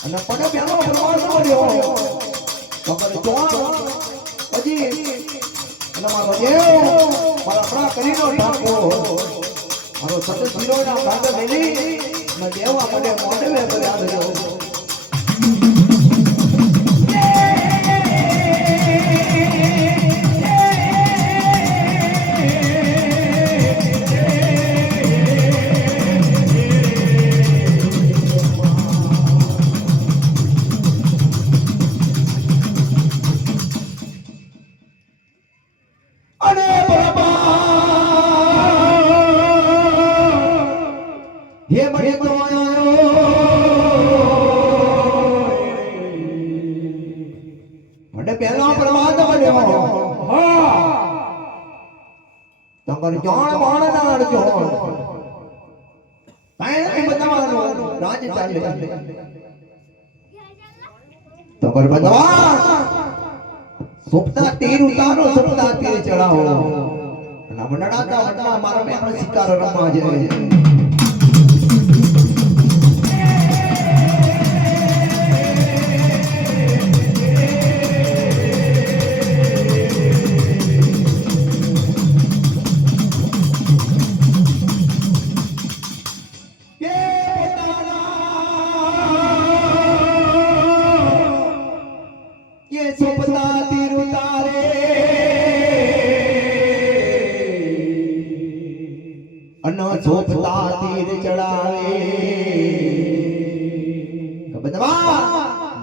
અને પડે પેલો પ્રવાસ મળ્યો વગર ચોણ પછી અને મારો દેવ મારા આપણા કરીનો ઠાકો મારો સતત જીરોના ભાગ મેલી ને દેવા મને મોઢે કર્યા રહ્યો જોણ મોણ નાડ જોણ કાઈ નહીં બતાવવાનું રાજ ચાલે તો કર બતાવા સુપતા તીર ઉતારો સુપતા તીર ચડાવો અને મંડળાતા વટમાં મારા બેનો શિકાર રમવા જાય સોપતા તીર ચડાવે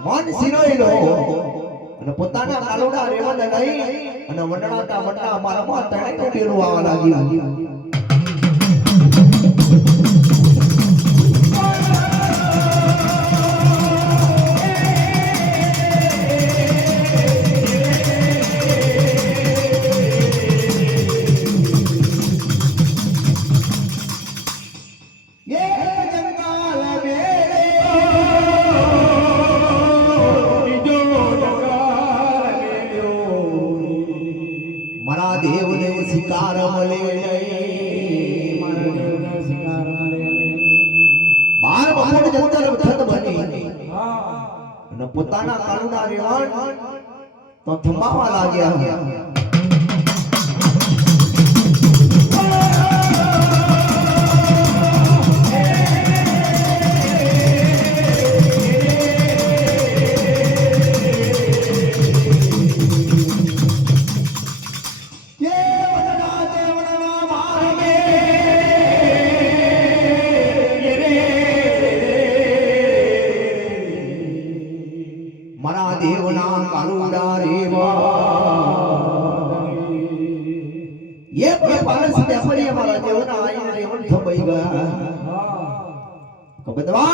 મન સિરોયલો અને પોતાના કાલોડા રેવન લઈ અને વંડણાતા વંડા મારા માં તણે તીરું આવવા લાગ્યું દેવને શિકાર મળે નહીં મારા દેવને શિકાર મળે નહીં બાર બપોર જંતર થત બની અને પોતાના કાળુના રેવાણ તો થંભાવા લાગ્યા એ પણ પારસ વ્યાપારી અમારા દેવના આઈને રેવણ થંભાઈ ગયા કબદવા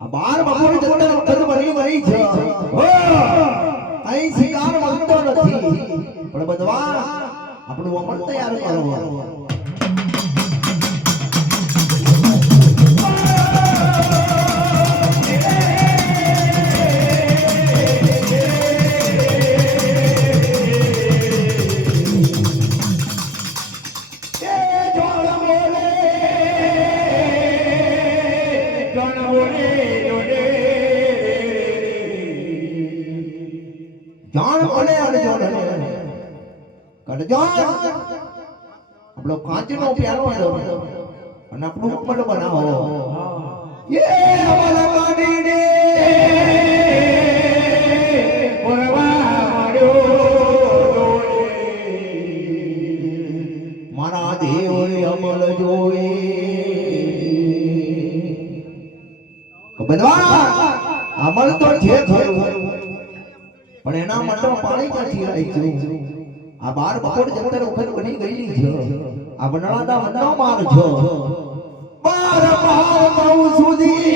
આ બાર બપોરે જતા વખત બની ગઈ છે અહીં શિકાર મળતો નથી પણ બદવા આપણું અમર તૈયાર કરો આપણો કાચનો પ્યાલો અને આપણું મકમલ બનાવો એ અમારા કાઢીને પરવા માર્યો મારા દેવ અમલ જોઈ કબદવા અમલ તો છે ખરું પણ એના માટે પાણી ક્યાંથી રાખ્યું આ બાર બપોર જંતર વખત બની ગયેલી છે આ વનડાદા વનનો માર છો બાર બહાર બહુ સુધી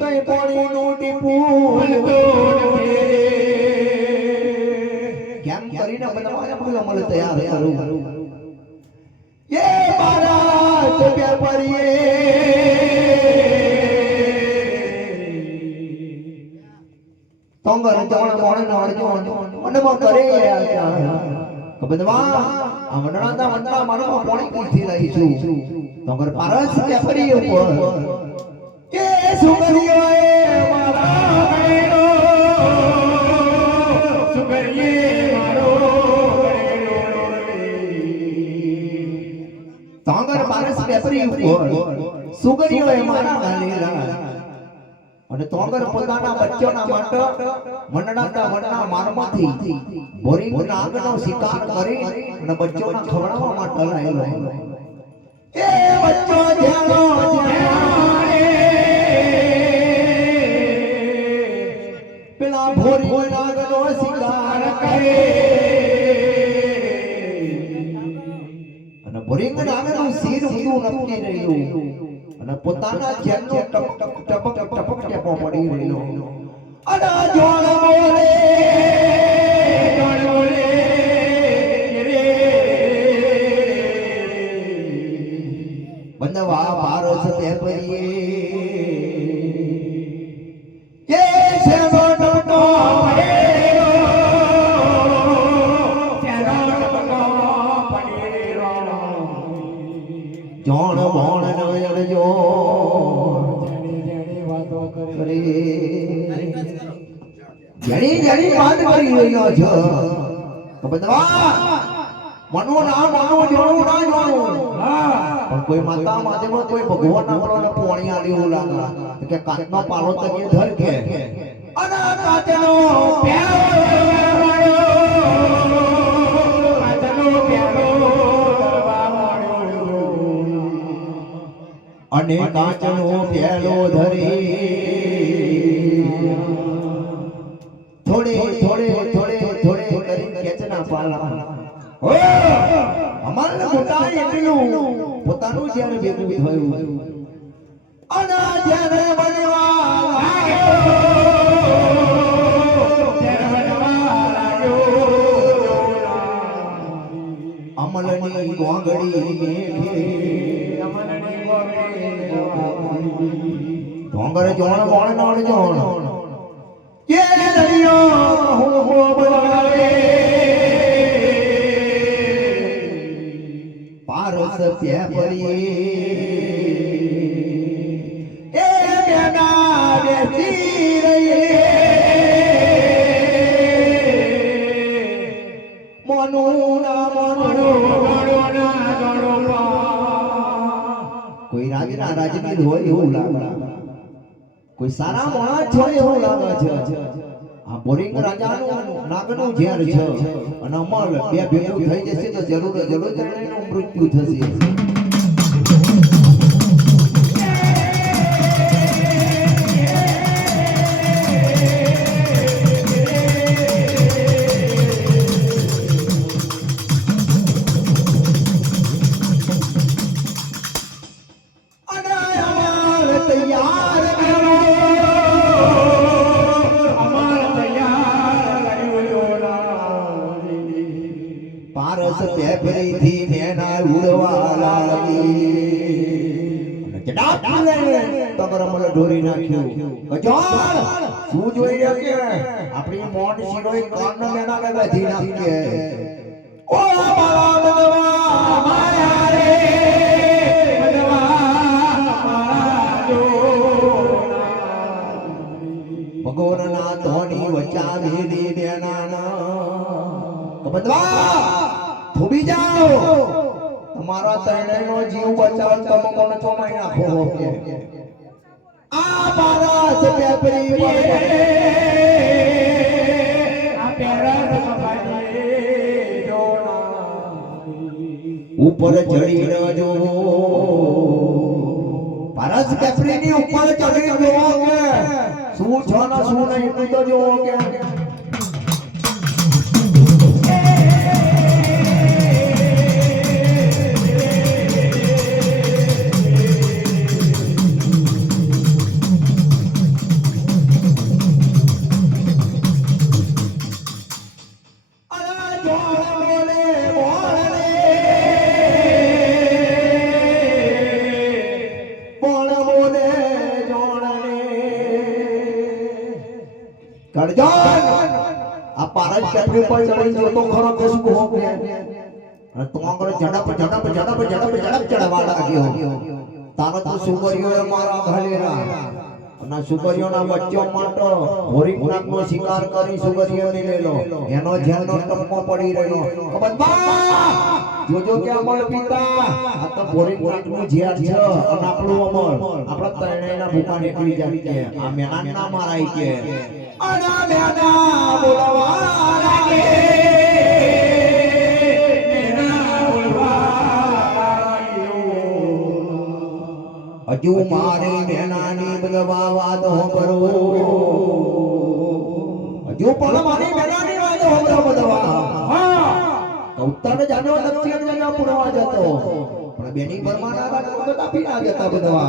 કઈ પાણી નો ટીપું કેમ કરીને બનાવવા આપણું અમલ તૈયાર કરું એ મારા ચોપ્યા પડીએ તોંગર જણ મોણ નોડ અને મો કરે કબદવા આ વનડાદા વનના મારો પાણી કીથી લઈ છું તોંગર પારસ વ્યાપારી ઉપર કે સુગરિયો એ મારા ગણેરો સુગરિયે મારો ગણેરો તોંગર પારસ વ્યાપારી ઉપર સુગરિયો એ મારા ગણેરા અને તોંગર પોતાના બચ્ચોના માટે વનડાદા વનના મારમાંથી બોરિંગ નાગનો શિકાર કરી અને બચ્ચોના ખવડાવવા માટે લાયેલો એ બચ્ચો જાણો પેલા બોરિંગ નાગનો શિકાર કરે અને બોરિંગ નાગનું શિર ઊંધું નપકી રહ્યું અને પોતાના જેલનો ટપક ટેપો પડી રહ્યો અને જોણ બોલે બંદવા પારસ વ્યાપારીએ એ છે મોટો જોણ બોણ નયન જો જણી વાત કરી રહ્યો છો બદવા મનો ના મનો જોણું ના જોણું પણ કોઈ માતા માધેમાં કોઈ ભગવાન આપણને પોણી આલ્યું લાગે કે કાચનો પાલો તરીકે ધર કે અને કાચનો અને કાચનો પ્યાલો ધરી થોડે કરી કેચના પાલા અમારે મોટા એટલું પોતાનું જ્યારે ભેગું થયું અને જ્યારે બનવા અમલની ગોંગડી ડોંગર જોણ મોણ નોડ જોણ કે દરિયો હો બોલાવે પારસ વ્યાપારી એ બેના બેસી રહી મનો ના કોઈ રાજના રાજની હોય એવું લાગે કોઈ સારા માણસ હોય એવું લાગે છે આ બોરિંગ રાજાનું નાગનું ઝેર છે અને અમલ બે ભેગું થઈ જશે તો જરૂર જણનું મૃત્યુ થશે ગરમ મને ઢોરી નાખ્યું ગજાન શું જોઈ રહ્યો કે આપણી મોઢ શીરોય કાન મેના ને વધી નાખીએ ઓ મારા મદવા માયા રે ભગવાનના ધોની વચા ભેદી દેનાના બદવા થોબી જાઓ તમારા ત્રણેયનો જીવ બચાવ તમે કોને ચોમાઈ નાખો કે આ મારા સપેપરી પર આ પેરા સપાજી જોના ઉપર ચડી ન જો પરસ પેપરીની ઉપર ચડી જો કે શું છો ના શું નહીં તું તો જો કે આ પારસ પેપરી પર ચડી જો તો ખરો કે શું હો કે અને તમારો ઝડપ ચડવા લાગ્યો તારો તો સુગરીઓ મારા ઘરેરા અને સુગરીઓના બચ્ચો માટે હોરીકનાથનો શિકાર કરી સુગરીઓને લેલો એનો જેલનો ટપકો પડી રહ્યો બદબા જોજો કે અમર પિતા આ તો હોરીકનાથનું જેલ છે અને આપણું અમર આપણા ત્રણેયના ભૂખા નીકળી જાય કે આ મેના ના મારાય કે અના મેના બોલવા લાગે મેના બોલવા હજુ મારે મેનાની બદવા વાતો કરો હજુ પણ મારી મેનાની વાતો કરો બદવા હા ઉત્તર જાનો દક્ષિણ જાનો પૂર્વ જતો પણ બેની પરમાના વાતો તો તાપી ના જતા બદવા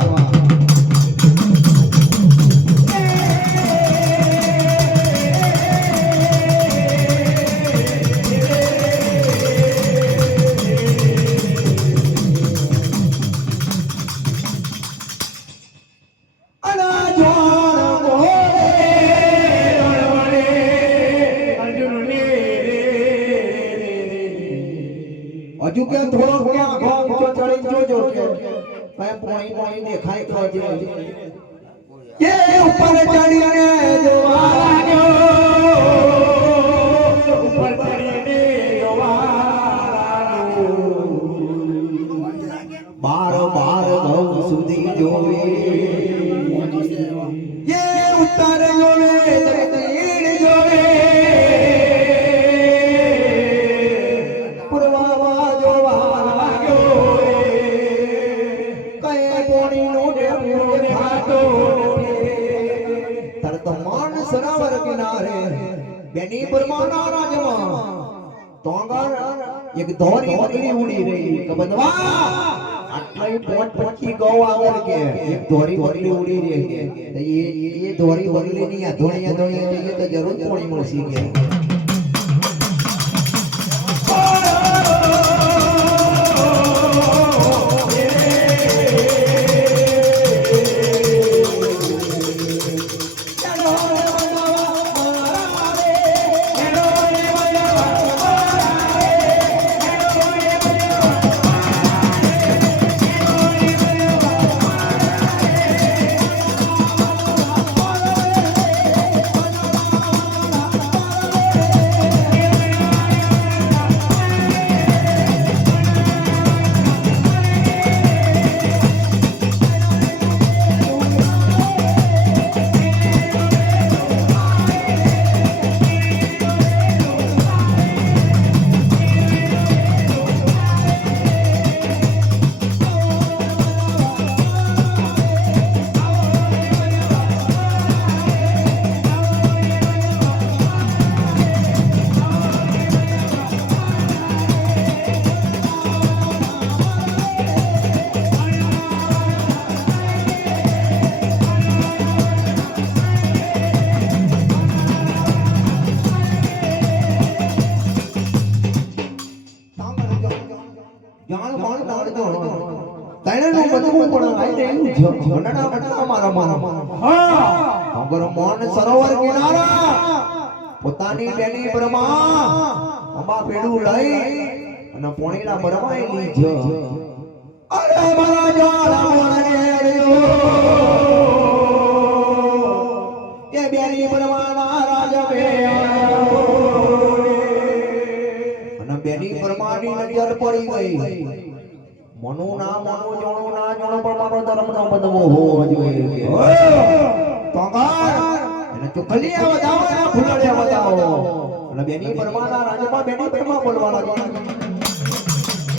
હજુ કે થોડો ક્યાં ઘોં ઊંચો ચડી જોજો કે કઈ પોણી દેખાય તો જે કે ઉપર ચડીને જોવા લાગ્યો ઉપર ચડીને જોવા લાગ્યો બાર ઘઉં સુધી જોવે કે ઉત્તર જોવે દક્ષિણ જોવે બેની પરમાના રાજમાં તોંગર એક ધોરી બગડી ઉડી રહી કે બદવા આટલી પોટપોટી ગૌ આગળ કે એક ધોરી બગડી ઉડી રહી કે એ ધોરી બગડી ની આ ધોણીયા જઈએ તો જરૂર પોણી મળશે કે મગર મોન સરોવર કિનારા પોતાની બેની બ્રહ્મા અંબા પેડું લઈ અને પોણીના બરમાઈ લીધો અરે મારા જોડા મોણે કે બેની બ્રહ્માના રાજ બે અને બેની બ્રહ્માની નજર પડી ગઈ મનુ ના મનુ જોણો ના જોણો પણ મારો ધર્મ નો બદવો હોવો જોઈએ પગાર એને ચુકલિયા બતાવો ને ફૂલડિયા બતાવો અને બેની પરમાના રાજમાં બેની પરમા બોલવા લાગી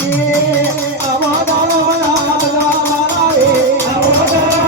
એ આવા દાડા બના બના મારા એ આવા દાડા